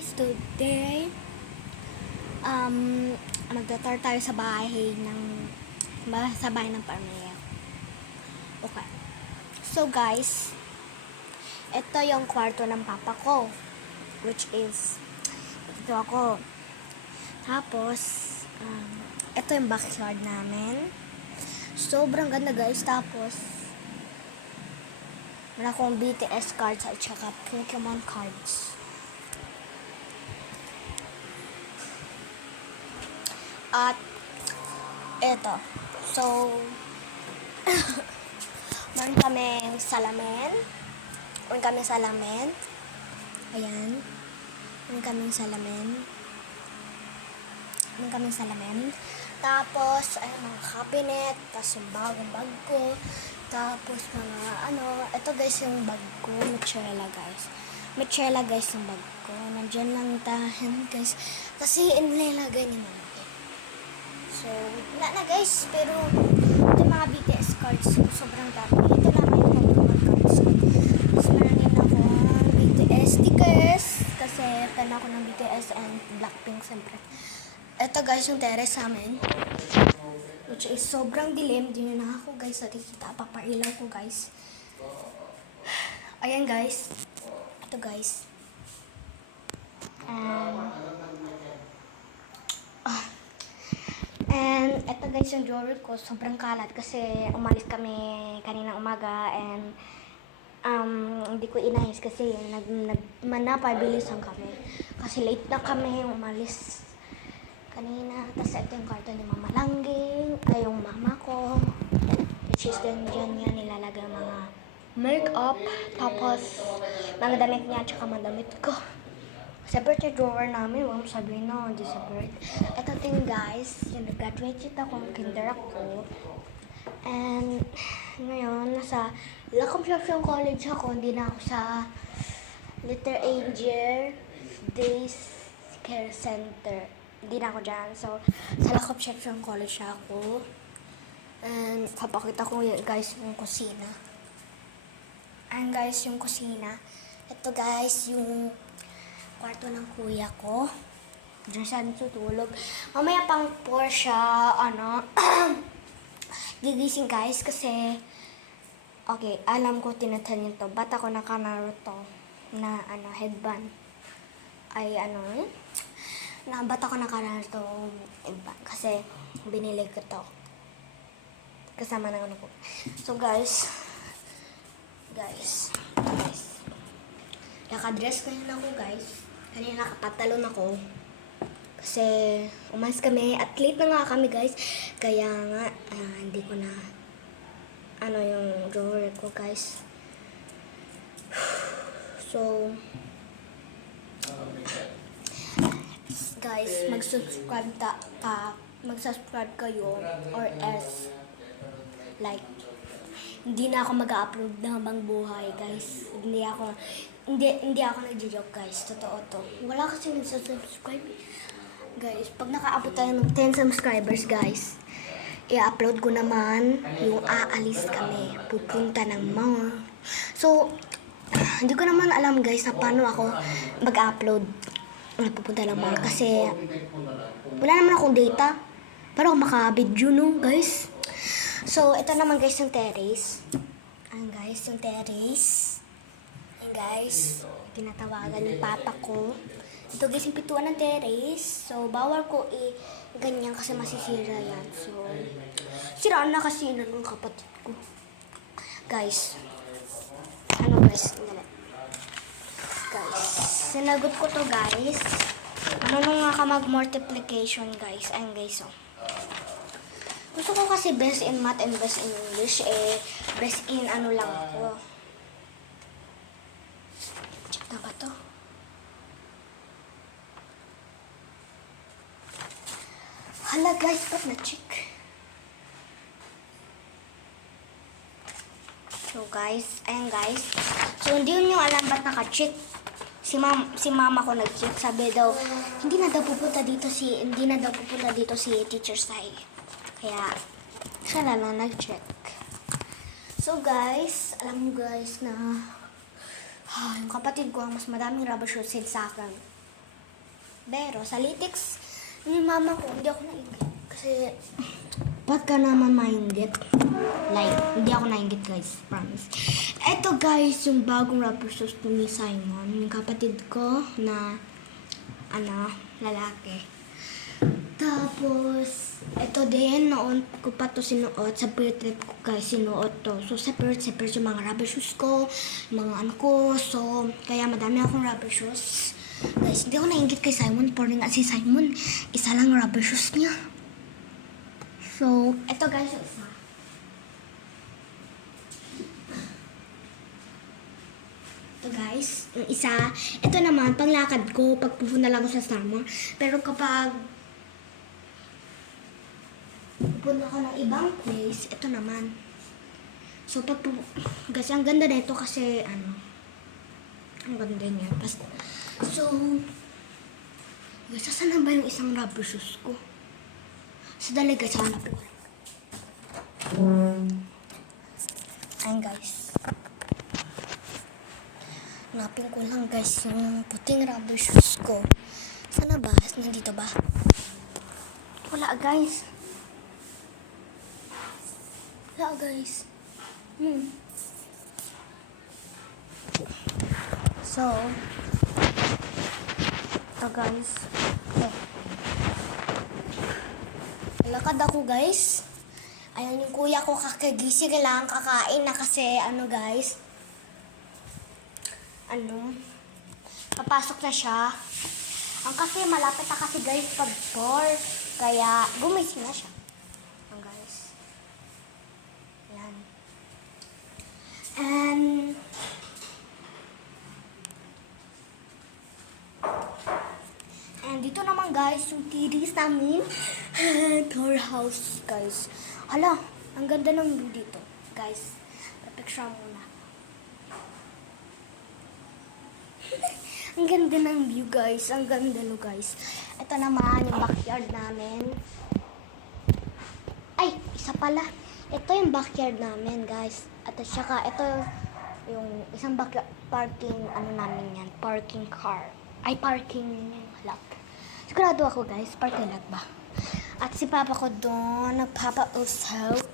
guys, today magtatar tayo sa bahay ng pamilya. Okay. So guys, ito yung kwarto ng papa ko, which is ito ako. Tapos ito yung backyard namin. Sobrang ganda guys. Tapos wala akong BTS cards at saka Pokemon cards. At eto. So meron kaming salamin. Ayan. Meron kaming salamin. Tapos, ay, mga cabinet. Tapos yung bagong bag ko. Tapos mga ito guys yung bag ko. Machela guys yung bag ko. Nandyan lang tahan guys. Kasi inilagay ni mama. So, wala na guys, pero ito mga BTS cards ko, sobrang dami. Ito lang yung Pokemon cards ko. Mas marami na akong BTS stickers, kasi fan ako ng BTS and Blackpink siyempre. Ito guys yung terrace namin, which is sobrang dilim. Di na ako guys, nakikita, papailaw ko guys. Ayan guys, ito guys. And eto guys yung drawer ko, sobrang kalat kasi umalis kami kaninang umaga and hindi ko inayos kasi manapabilisan kami. Kasi late na kami umalis kanina. Tapos ito yung kwarto ni Mama Langging, ay yung mama ko. Which is dyan niya nilalagay mga makeup. Tapos mga damit niya at saka mga damit ko. Separate drawer namin, huwag mo sabihin na, hindi separate. Ito din guys, yung nag-graduate akong kinder ako. And ngayon, nasa La Concepcion College ako, hindi na ako sa Little Angel Days Care Center. Hindi na ako dyan. So, sa La Concepcion College ako. And papakita ko yun guys yung kusina. Ayan guys yung kusina. Ito guys yung kwarto ng kuya ko. Diyan siya natutulog. Mamaya pang 4 siya, gigising guys kasi, okay, alam ko tinatan niyo to. Ba't ako naka-Naruto na, headband? Ay, na ba't ako naka-Naruto headband? Kasi, binili ko to. Kasama ng ko. So, guys. Naka-dress ko yun ako, guys. Kanina nakapatalon ako. Kasi umalis kami. At late na nga kami guys. Kaya nga, hindi ko na yung drawer ko guys. So, guys, mag-subscribe kayo or else like hindi na ako mag-upload na habang buhay guys. Hindi ako nagjo-joke guys. Totoo to. Wala kasi nagsusubscribe guys. Pag nakaabot tayo ng 10 subscribers guys, i-upload ko naman yung aalis kami. Pupunta ng mall. So, hindi ko naman alam guys na paano ako mag-upload na pupunta ng mall. Kasi wala naman akong data para ako maka-video no guys. So, ito naman guys yung terrace. Ayan guys, yung terrace. Ayan guys, tinatawagan ng papa ko. Ito guys yung pituan ng terrace. So, bawal ko ganyan kasi masisira yan. So, siraan na kasi yun ng kapatid ko. Guys, guys, sinagot ko to guys. Nga ka mag-multiplication guys. Ayan guys, oh. Gusto ko kasi best in math and best in English, best in lang ako. Check na ba to? Hala guys, ba't na-check? So guys, ayan guys. So hindi nyo alam ba't naka-check. Si mama ko nag-check. Sabi daw, hindi na daw pupunta dito si Teacher Sai. Kaya, siya lang nag-check. So guys, alam nyo guys na yung kapatid ko ang mas madaming rubber shoes sa akin. Pero sa lytics, yung mama ko, hindi ako nainggit. Kasi, ba't ka naman maingit? Like, hindi ako nainggit guys, promise. Eto guys, yung bagong rubber shoes ni Simon, yung kapatid ko na, lalaki. Tapos, ito din, noon ko pa to sinuot. Sa field trip ko guys, sinuot to. So, separate yung mga rubber shoes ko, mga ano ko. So, kaya madami akong rubber shoes. Guys, hindi ako nainggit kay Simon. Porning nga si Simon, isa lang rubber shoes niya. So, ito guys, yung isa. Ito guys, yung isa. Ito naman, panglakad ko pag pupunta lang ako sa summer. Pero kapag pupunta ko ng ibang place, ito naman. So, kasi ang ganda nito kasi, ang ganda niya. So, guys, saan na ba yung isang rubber shoes ko? So, dali guys, hanapin ko. Ayan guys. Hanapin ko lang guys yung puting rubber shoes ko. Sana ba? Nandito ba? Wala guys. Wala guys. So, ito guys. Lakad ako guys. Ayan yung kuya ko kakagising, kailangan kakain na kasi guys. Papasok na siya. Ang kasi malapit na kasi guys pag 4. Kaya gumising na siya. Guys. Ayan. And dito naman guys, yung TDs namin. Tour house guys. Hala, ang ganda ng view dito. Guys, papicture muna. Ang ganda ng view guys. Ang ganda no guys. Ito naman yung backyard namin. Ay, isa pala. Ito yung backyard namin guys. At saka ito yung isang backyard parking namin yan. Parking car. Ay, parking lot. Sigurado ako guys, parking lot ba? At si papa ko doon, nagpapa-usap.